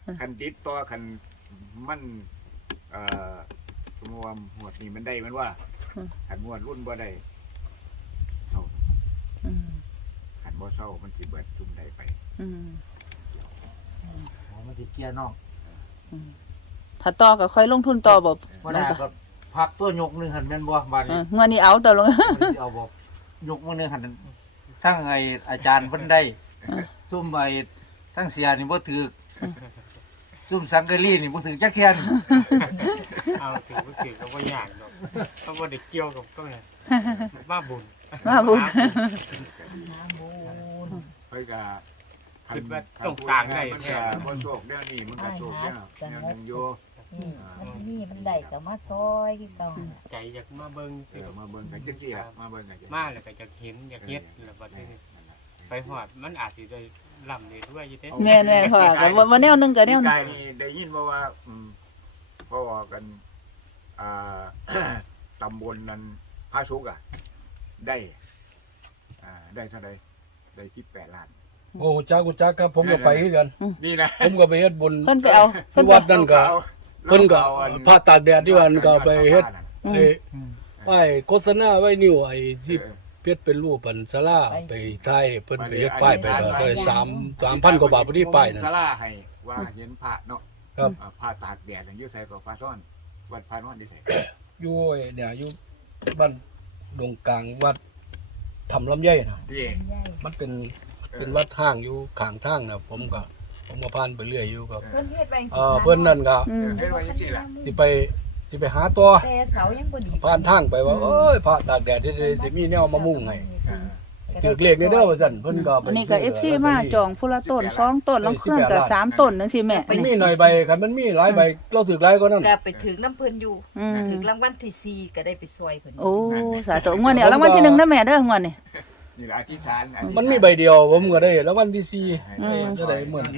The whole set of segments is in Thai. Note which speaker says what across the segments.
Speaker 1: คันติดต่อคันมันสมมติว่าหมวดนี้มันได้มันว่าคันหมวดรุ่นบ่ได้เศร้าคันบ่เศร้ามันสิเบิดซุ่มใดไป
Speaker 2: มันสิเคลียร์น้อง
Speaker 3: ถ้าต่อก็ค่อยลงทุนต่อบ่
Speaker 2: บ่ได้ก็พักตัวยกนึงหั่นแม่นบ่บาดนี้
Speaker 3: งวดนี้เอาต่อลง
Speaker 2: เอาบ่ยกมื้อนึงหั่นทั้งไอ้อาจารย์เพิ่นได้ซุ่มไอ้ทั้งเสียนี่บ่ถือซุ่มสังกะรีนี่บ่ถือจักเที่ยน
Speaker 4: เอาถือบ่ถือก็บ่ยากดอกเขาบ่ได้เกี่ยวกับก็แม่มาบุญ
Speaker 1: เฮ้ยก็
Speaker 4: คิดว่าต้องสร้างได้
Speaker 1: แท้บ่โชคแนวนี้มันก็โชคแนวนึงอยู่
Speaker 5: มันได้ก็มาซอยคือเก่า
Speaker 4: ใจอยากมาเบิ่ง
Speaker 1: มาเบิ่งกันจังซี่มาเบิ่งกัน
Speaker 4: มาแล้วก็จะเห็นอยากเฮ็ดแล้วบัดนี้ไปฮอดมันอาจสิได้ล่ำได้ด้วยอยู่เด้
Speaker 3: แม่นๆพ่อก็บ่แนวนึงก็แนวนึง
Speaker 1: ได้ยินว่าเพราะว่ากันตำบลนั้นพระสุกได้เท่าใดได้18 ล้าน
Speaker 6: โอ้จักครับผมก็ไปคือกัน
Speaker 1: นี่นะ
Speaker 6: ผมก็ไปเฮ็ดบุญ
Speaker 3: เพิ่นไปเอา
Speaker 6: ที่วัดนั่นก็เพิ่นก็พระตากแดดที่ว่าก็ไปเฮ็ดป้ายโฆษณาไว้นิ้วไอ้ที่เพชรเป็นรูปอันศาลาไปถ่ายเพิ่นไปเฮ็ดป้ายไปก็ได้3,000 กว่าบาทพอดีป้ายนั่น
Speaker 1: ศาลาให้ว่าเห็นพระเนาะ
Speaker 6: ครับ
Speaker 1: พระตากแดดอยู่ไสก็พระซ่อนวัดพระนอนที่ไส
Speaker 6: อยู่เนี่ยอยู่บ้านดงกลางวัดทำลำไยน่ะมันเป็นวัดห้างอยู่ข้างทางน่ะผมก็ผ่านไปเรื่อยอยู่ครับ
Speaker 5: เพิ่นเฮ็ดไว้
Speaker 6: เพิ่นนั่นก็
Speaker 1: เฮ็ดไว้จังซี่ล่ะ
Speaker 6: สิไปหาตัว
Speaker 5: แต่เสายังบ่ดี
Speaker 6: ผ่านทางไปว่าเอ้ยพระตากแดดสิมีแนวมามุ่งให้ถือเลขในเด้อว่าซั่นเพิ่นก็
Speaker 3: อันนี้ก็ FC มาจองผู้ละต้น2ต้นลำเครื่องก็3ต้นจังซี่แม่
Speaker 6: มันมีหน่อยใบคันมันมีหลายใบเราถือหลายกว่านั้น
Speaker 5: ก็ไปถึงน้ำเพิ่นอยู่ถึงรางวัลที่4ก็ได้ไปซอยเพิ่น
Speaker 3: โอ้สาธุงวดนี้รางวัลที่1นะแม่เด้องวดนี้
Speaker 1: นี่ล่ะอธิษฐาน
Speaker 6: มันมีใบเดียวผมก็ได้แล้ววันที่4จะได้เหมือน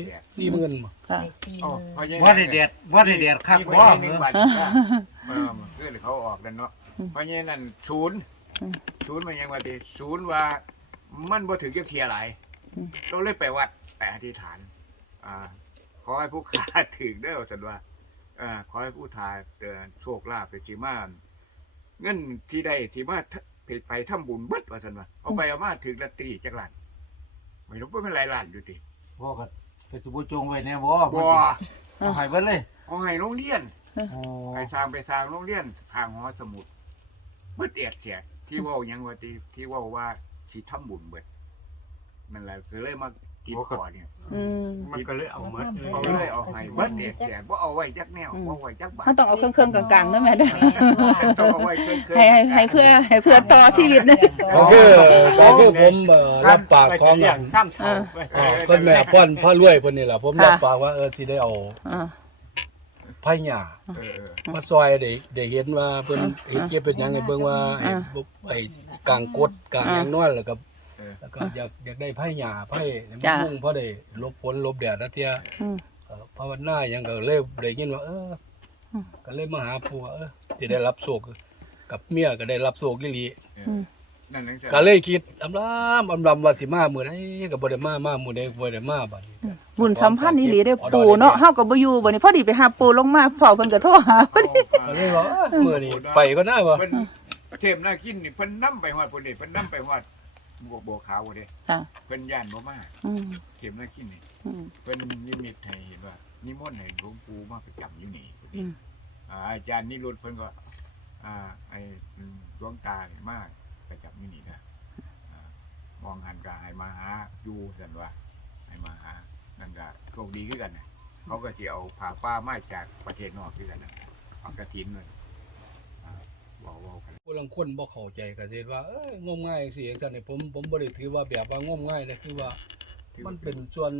Speaker 6: 40,000
Speaker 3: ค่ะ
Speaker 2: บ่ได้เด็ดคักบ่
Speaker 1: เพื่อนเขาออกกันเนาะเพราะงั้นนั่นศูนย์มันยังว่าดิศูนย์ว่ามันบ่ถึงจะเทียหลายเราเลยไปวัดไปอธิษฐานขอให้ผู้ขาถึงเด้อสันว่าขอให้ผู้ทายเตือนโชคลาภไปสิมาเงินที่ได้ที่มาไปทำบุญเบิดว่าสันว่าเอาไปเอามาถึงลอตเตอรี่จักล้านไม่รู้ว่าเป็นหลายล้านอยู่ติ
Speaker 2: บ่ก็สิบ่จงไว้แน่บ่เอาให้เบิดเลย
Speaker 1: เอาให้โรงเรียนไปสร้างโรงเรียนทางหอสมุดเบิดเอียดเสียที่ว่ายังว่าที่ว่าสิทำบุญเบิดนั่นแหละคือเลยมากินก่อนเนี่ย
Speaker 4: มันก็เลยเอาหมด
Speaker 1: เลยเอาให้เบิดเอียดเสียบ่เอาไว้จักแนวบ่เอาไว้จักบาท
Speaker 3: มันต้องเอาเครื่องกลางๆด้วยแม่เด้อ
Speaker 1: ต้องเอาไว้เครื่อง
Speaker 3: ให้เพื่อต่อชีวิตนะ
Speaker 6: ก็คือผมรับปากของคนแม่พ่อนพ่อรวยเพิ่นนี่ล่ะผมรับปากว่าสิได้เอาไผ่หญ้ามาซอยได้เห็นว่าเพิ่นเฮ็ดเก็บเป็นหยังให้เบิ่งว่าไอ้กลางกดกลางหยังน้อยแล้วก็อยากได้ไผ่หญ้าไผ่มุ่งพอได้หลบฝนหลบแดดนะเที่ยภาวนาหยังก็เลยได้ยินว่าก็เลยมาหาปู่ว่าสิได้รับโชคกับเมียก็ได้รับโชคอีหลีก็เลยคิดอำลำว่าสิมามื้อใดก็บ่ได้มามื้อใดบ่ได้มาบัดนี้
Speaker 3: บุญสัมพันธ์อีหลีเด้อปู่เนาะเฮาก็บ่อยู่บัดนี้พอดีไปหาปู่ลงมาพ่อเพิ่นก็โทรหาพอดี
Speaker 6: ก็เลยว่ามื้อนี้ไปก็น่าว่า
Speaker 1: เพิ่นเทพนาคินนี่เพิ่นนำไปฮอดพุ่นนี่เพิ่นนำไปฮอดบัวขาวเด้เพิ่นย่านบ่มาเทพนาคินนี่เพิ่นนิมิตให้เห็นว่านิมนต์ให้หลวงปู่มาประจำอยู่นี่อาจารย์นิรุตเพิ่นก็ไอ้ดวงตามาประจำอยู่นี่นะมองหันก็ให้มาหาอยู่ซั่นว่าให้มาหานั่นก็โชคดีคือกันนะเขาก็สิเอาผ้าป่ามาจากประเทศนอกคือกันนะเอากฐินเลยว้าวๆกัน
Speaker 6: ผู้ลางคนบ่เข้าใจก็สิว่างมง่ายจังซี่จังซั่นนี่ผมบ่ได้ถือว่าแบบว่างมง่ายนะคือว่ามันเป็น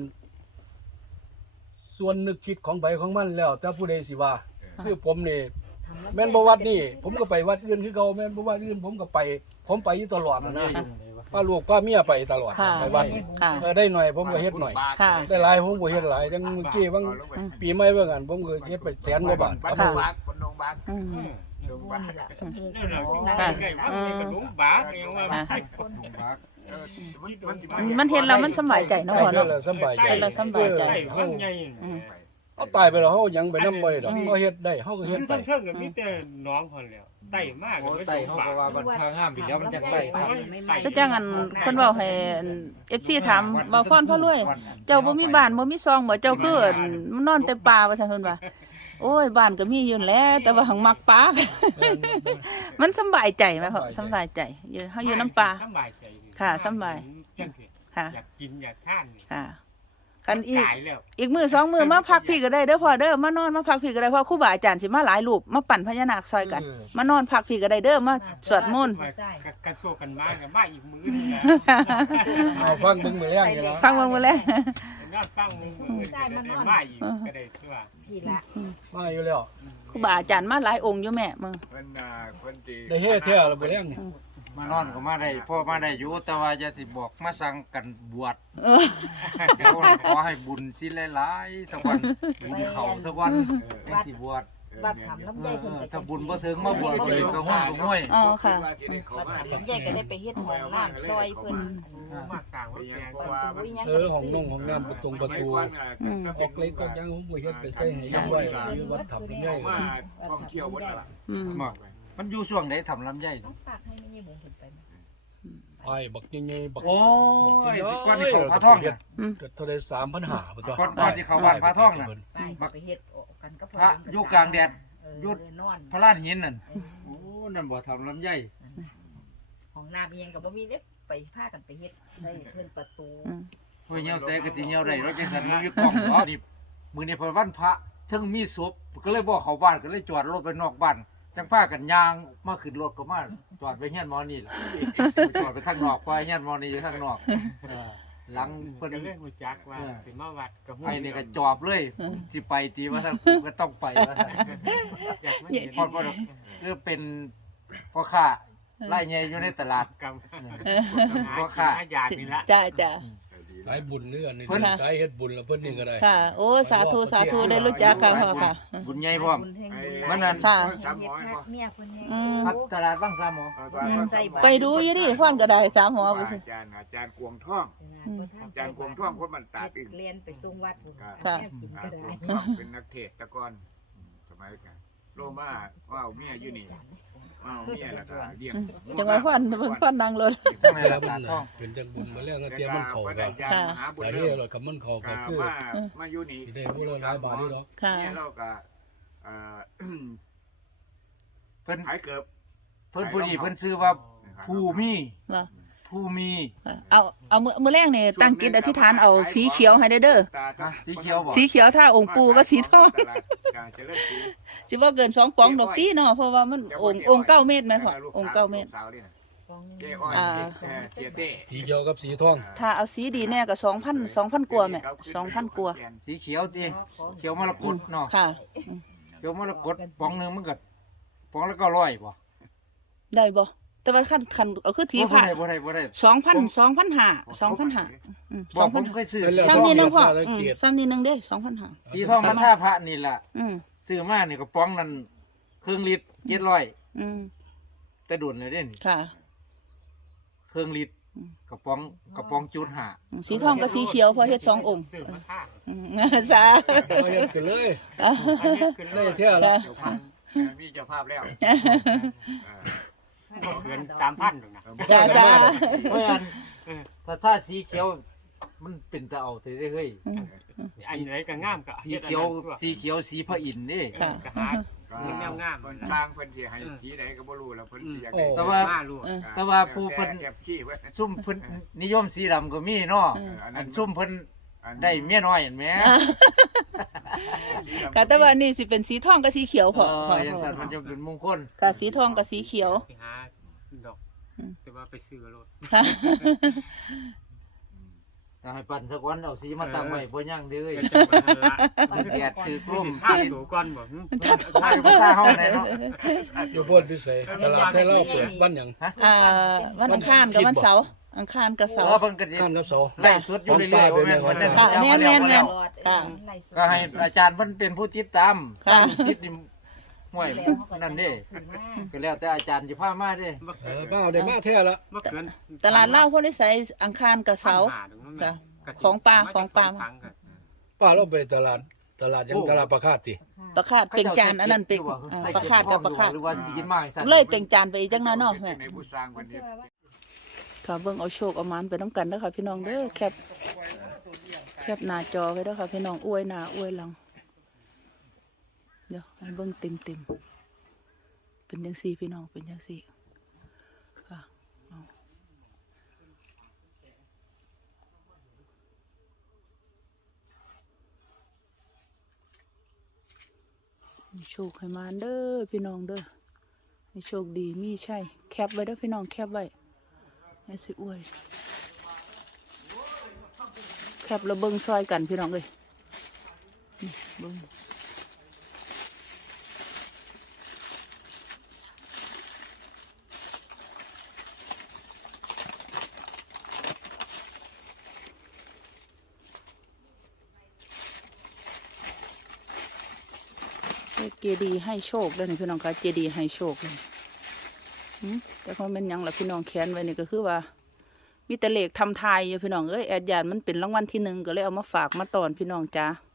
Speaker 6: ส่วนนึกคิดของไผของมันแล้วแต่ผู้ใดสิว่าคือผมนี่แม่นบ่วัดนี่ผมก็ไปวัดอื่นคือเก่าแม่นบ่วัดอื่นผมก็ไปผมไปอยู่ตลอดนะป้าลูกป้าเมียไปตลอดไปวัดได้หน่อยผมก็เฮ็ดหน่อยได้หลายผมก็เฮ็ดหลายจังเมื่อกี้บางปีใหม่เบิ่งกันผมก็เฮ็ดไปแสนกว่าบาท
Speaker 1: คนนงบาก
Speaker 3: มันเห็นแล้วมันสบายใจเนาะพ่อเนาะ
Speaker 6: สบายใจ
Speaker 3: เราสบายใจ
Speaker 6: เอาตายไปแล้วเฮายังไปนำบ่ได้ดอกเฮาเฮ็ดได้เฮาก็
Speaker 4: คื
Speaker 6: เฮ็ด
Speaker 4: อ
Speaker 6: ไป
Speaker 4: ทั้งเทิงก็มีแต่น้องคนแล้วไต่มาก
Speaker 2: โอ้
Speaker 4: ไม่
Speaker 2: ไต่
Speaker 4: ตรง
Speaker 2: เขา
Speaker 4: ปาก
Speaker 2: ก็ว่าบันทางห้ามอีกแล้วมันจังไต่ครับ
Speaker 3: ก็จังอันเพิ่นเว้าให้ FC ถามบ่ฟ้อนพ่อรวย เจ้าบ่มีบ้านบ่มีซองบ่เจ้าคือมันนอนแต่ป่าว่าซั่นเพิ่นว่าโอ้ยบ้านก็มีอยู่แหล้วแต่ว่าหังมักป่า มันสำบายใจไหมพ่อสำบายใจอยู่เฮาอยู่น้ำป่า
Speaker 4: สบายใจ
Speaker 3: ค่ะสบาย
Speaker 4: จังสิ
Speaker 3: ค่ะ
Speaker 4: อยากกินอยากทานนี่
Speaker 3: ค่ะคันอีก
Speaker 4: ตายแล้ว
Speaker 3: อีกมื้อ2มื้อมาพักพี่ก็ได้เด้อพ่อเด้อมานอนมาพักพี่ก็ได้เพราะครูบาอาจารย์สิมาหลายรูปมาปั่นพญานาคซอยกัน มานอนพักพี่ก็ได้เด้อมาสวดมนต์
Speaker 4: กันโซกันมากันมาอีกมื้อนึงนะ
Speaker 6: เอาฟังเบิ่งมื้อแรงนี่ล่ะ
Speaker 3: ฟังเบิ่งมื้อแลง
Speaker 4: นอนฟังมื้อได้มาอีกก็ได้คือว่า
Speaker 5: พี่ละ
Speaker 6: มาอยู่แล้ว
Speaker 3: ครูบาอาจารย์มาหลายองค์อยู่แม่มึง
Speaker 1: เพิ่นสิ
Speaker 6: ได้เฮ็ดแท้แล้วมื้อแรงนี่
Speaker 2: มานอนก็มาได้พ่อมาได้อยู่แต่ว่าจะสิบอกมาสั่งกันบวช
Speaker 3: เออ
Speaker 2: เดี๋ยวขอให้บุญสิหลายๆสักวันบุญเขาสักวันจังสิบวช
Speaker 5: บัดถามลำไยเพิ่นไป
Speaker 2: ถ้าบุญบ่ถึงมาบวชก็เลยก็ห้องก็ห้วย
Speaker 3: อ๋อค่ะ
Speaker 5: บัดถามลำไยก็ได้ไปเฮ็ดห้องน้ำซอยเพิ่น
Speaker 4: มาสร้างไว้แกง
Speaker 6: ของน้ำประตูออกเล็กก็ยังผมบ่เฮ็ดไปใส่ให้ยังไว้อยู่วัดถ้ำใหญ่
Speaker 1: มาท่องเที่ยวบ่ได้ล่ะ
Speaker 3: อืม
Speaker 2: มันอยู่ช่วงไหนทำลำไย
Speaker 5: ต้องฝากให้แม่ยายหมูเพิ่นไปไหม
Speaker 6: ไอ้บักใหญ่ๆบัก
Speaker 2: โอ้ยก่อนที่เขาพระท่องน่ะ
Speaker 6: เท่าใด3,500บ่ตัว
Speaker 2: ก่อนที่เขาบ้านพระท่องน่ะ
Speaker 5: ไปเฮ็ดออกกันก็
Speaker 2: พระอยู่กลางแดด
Speaker 5: ยุดนอน
Speaker 2: พระลานหินนั่นโอ้นั่นบ่ทำลำไย
Speaker 5: ห้องน้ำเอียงก็บ่มีเด้ไปพากันไปเฮ็ดใส่เพิ่นประตู
Speaker 2: เฮ้ยเหี่ยวใส่ก็สิเหี่ยวได้รถจังซั่นมันมีกล้องเนาะนี่มื้อนี้เพิ่นวันพระถึงมีศพก็เลยบ่เข้าบ้านก็เลยจอดรถไปนอกบ้านจังพากันย่างมาขึ้นรถก็มาจอดไว้เฮียนหมอนี่ล่ะจอดไปทางนอกเพราะเฮียนหมอนี่อยู่ทางนอกหลังเพิ่น
Speaker 4: ก็เลยฮู้จักว่าสิมาวัดก็ฮู้
Speaker 2: ไอ้นี่ก็จอบเลยสิไปตีว่าท่านกูก็ต้องไปว่าท่าน
Speaker 4: อยากมา
Speaker 2: เพ
Speaker 4: เห็น
Speaker 2: ราะว่าคือเป็นพ่อค้าไล่ใหญ่อยู่ในตลาด
Speaker 4: กรรมพ่อค้าอยากนี่ละ
Speaker 3: จ้าจ้า
Speaker 6: หลายบุญเรื่องนี่สายเฮ็ดบุญแล้วเพิ่นนี่ก็ได้
Speaker 3: ค่ะ โอ้สาธุสาธุได้รู้จักค่ะพ่อค่ะ
Speaker 2: บุญใหญ่พร้อม มันนั่น
Speaker 3: ค่ะ
Speaker 5: เมียเพิ่นแฮง
Speaker 3: อืม
Speaker 2: ครับตลาดบางสามหมอ
Speaker 3: ไปดูอยู่ดิพ่อนก็ได้สามหัวไปสิ
Speaker 1: อาจารย์กวงท่องอาจารย์กวงท่องคนมันตาดอึ่ง
Speaker 5: เรียนไปส่งวัด
Speaker 3: ค่ะ
Speaker 5: กิน
Speaker 1: ก
Speaker 5: ก็
Speaker 1: ว
Speaker 5: ได้
Speaker 1: งท่องเป็นนักเทศตะกอนสมัยกันโลมาว่าเอาเมียอยู่นี่ว่าเอาเมียแล้วก็เลี้ยง
Speaker 3: จังหวะพ่อนเพิ่นพ่อนดังรถ
Speaker 2: ข้างใน
Speaker 6: เจ้า
Speaker 2: ต
Speaker 6: บุ
Speaker 2: ลา
Speaker 6: ญ
Speaker 2: ดท่อง
Speaker 6: เป็นจังบุญมาแล้วเจ้ามันเข้าก็
Speaker 3: ค่ะ
Speaker 6: สาเหตุแล้วก็มันเข้าก็คือ
Speaker 1: มาอยู่นี่
Speaker 6: สิได้บ่ละหลายบาทนี่ดอก
Speaker 3: ค่ะ
Speaker 1: เนี่ยเราก็เอ่อ
Speaker 2: เพิ่น
Speaker 1: ขายเกือบ
Speaker 2: เพิ่นผู้นี้เพิ่นชื่อว่าภูมิ
Speaker 3: ว่า
Speaker 2: ภูมิ
Speaker 3: เอามื้อแรกนี่ตั้งจิตอธิษฐานเอาสีเขียวให้ได้เด้อ
Speaker 2: สีเขียวบ่
Speaker 3: สีเขียวถ้าองค์ปู่ก็สีทอง
Speaker 1: จะเลิกสี
Speaker 3: สิบ่เกิน2ป๋องดอกตีเนาะเพราะว่ามันองค์9เมตรไหมพ่อองค์9เมตร
Speaker 1: เจ้อ้อยเจียเต้
Speaker 6: สีเขียวกับสีทอง
Speaker 3: ถ้าเอาสีดีแน่ก็2,000กว่าแม่2,000กว่า
Speaker 2: สีเขียวติเขียวมรกตเนาะ
Speaker 3: ค่ะ
Speaker 2: เขียวมรกตป๋องหนึงมันก็ป๋องละ900บ่
Speaker 3: ได้บ่แต่ว่าคันเอาคือทีผ่า
Speaker 2: บ่ได้
Speaker 3: 2,500
Speaker 2: บอกผมเคยซื้อ
Speaker 3: ซ้ำนิดนึงพ่อซ้ำนิดนึงเด้2,500
Speaker 2: สีทองมาท่าพระนี่ล่ะ
Speaker 3: อืม
Speaker 2: ซื้อมานี่กระป๋องนั้นครึ่งลิตร700
Speaker 3: อืม
Speaker 2: แต่ดุนเลยเด้นี่
Speaker 3: ค่ะ
Speaker 2: ครึ่งลิตรกระป๋องจุดห้า
Speaker 3: สีทองกับสีเขียวเพราะเฮ็ด2องค์
Speaker 4: ซื้อมาท่า
Speaker 3: สา
Speaker 6: เอาเฮ็ดขึ้นเลย
Speaker 4: อันนี้ขึ้นเล
Speaker 6: ได้
Speaker 4: ย
Speaker 6: เท่าละ
Speaker 1: เจ้าภาพมีเจ้าภาพแล้ว
Speaker 4: เงิน3,000นึงนะ
Speaker 3: จ้าสา
Speaker 2: เพราะฉะนั้นถ้าสีเขียวมันเป็นตะเอาเด้เฮ้ย
Speaker 4: อันไหนก็งามก็
Speaker 2: สีเขียวสีพระอินทร์นี่
Speaker 3: ค่ะ
Speaker 4: ก็หาเงินงาม
Speaker 1: เพิ่นทางเพิ่นสิให้สีใดก็บ่รู้แล้วเพิ่นสิอยากได้
Speaker 2: แต่ว่า
Speaker 4: มาลูก
Speaker 2: แต่ว่าผู้เพิ่น
Speaker 1: แอบขี้ไว้
Speaker 2: ซุ่มเพิ่นนิยมสีดำก็มีเนาะอันซุ่มเพิ่นได้เมียน้อยเห็นไหม
Speaker 3: ค่ะแต่ว่านี่สิเป็นสีทองกับสีเขียวพอ
Speaker 2: อย่างสันมันจะเป็นมงคล
Speaker 3: ค่ะสีทองกับสีเขียว
Speaker 4: สิหาดอกแต่ว่าไปซื้อรถ
Speaker 3: ค่ะ
Speaker 2: ถ้าให้ปั่นสักวันเอาสีมาตั้งไว้บ่ยั่งเด้อ
Speaker 4: ก็จะมาละ
Speaker 2: มันแดดถือกลุ่ม
Speaker 4: ท่า
Speaker 2: สี
Speaker 4: ตัวก่อนบ่
Speaker 2: ถ้าอยู่บ่ท่าเฮาไหนเนาะ
Speaker 6: อยู่บนพิเศษตลาดไทยเราเปิดวันหยัง
Speaker 3: วันอังคารกับวันเสาร์อังคารกับเสาร์
Speaker 2: เพิ่นก็สิ
Speaker 6: ข้ามกับเสา
Speaker 2: ได้สุดอยู่เรื่อยๆบ่แม่นว่านั่น
Speaker 3: ค่ะแม่น
Speaker 5: ค่ะ
Speaker 2: ก็ให้อาจารย์เพิ่นเป็นผู้ติดตาม
Speaker 3: ค่ะ
Speaker 2: ตามสิทธิ์นี่ห่วยนั่นเด้ก็แล้วแต่อาจารย์สิพามาเด้
Speaker 6: ป้าได้มาแท้ละ
Speaker 4: เมื่อคืน
Speaker 3: ตลาดเหล้าพวกนี้ใส่อังคารกับเสาร์ จ้ะของปลา
Speaker 6: ป้าเราไปตลาดตลาดยังตลาดประคาดติ
Speaker 3: ปลาคาดเป็นจานอันนั้นเป็นปลาคาดกับปลาคาด
Speaker 2: หรือว่าสีมากสั่น
Speaker 3: เลยเป็นจานไปอีกจังนั้นเนาะแม่
Speaker 1: ในผู้สร้างคนนี้
Speaker 3: ค่ะเบิ่งเอาโชคเอาหมานไปน้ำกันเด้อค่ะพี่น้องเด้อแคปหน้าจอไว้เด้อค่ะพี่น้องอวยหน้าอวยหลังเดี๋ยวให้เบิ่งเต็มเป็นจังซี่พี่น้องเป็นจังซี่ค่ะเอามีโชคให้หมานเด้อพี่น้องเด้อมีโชคดีมีใช่แคปไว้เด้อพี่น้องแคปไว้แม่สิอวยแคบแล้วเบิ้งซอยกันพี่น้องเอ้ยนี่เบิ้งเจดีให้โชคด้วยนี่พี่น้องคะเจดีให้โชคเลยแต่เขาเป็นหยังล่ะพี่น้องแขนไว้นี่ก็คือว่ามีแต่เลขทำทายอยู่พี่น้องเอ้ยแอดยานมันเป็นรางวัลที่ 1ก็เลยเอามาฝากมาตอนพี่น้องจ้า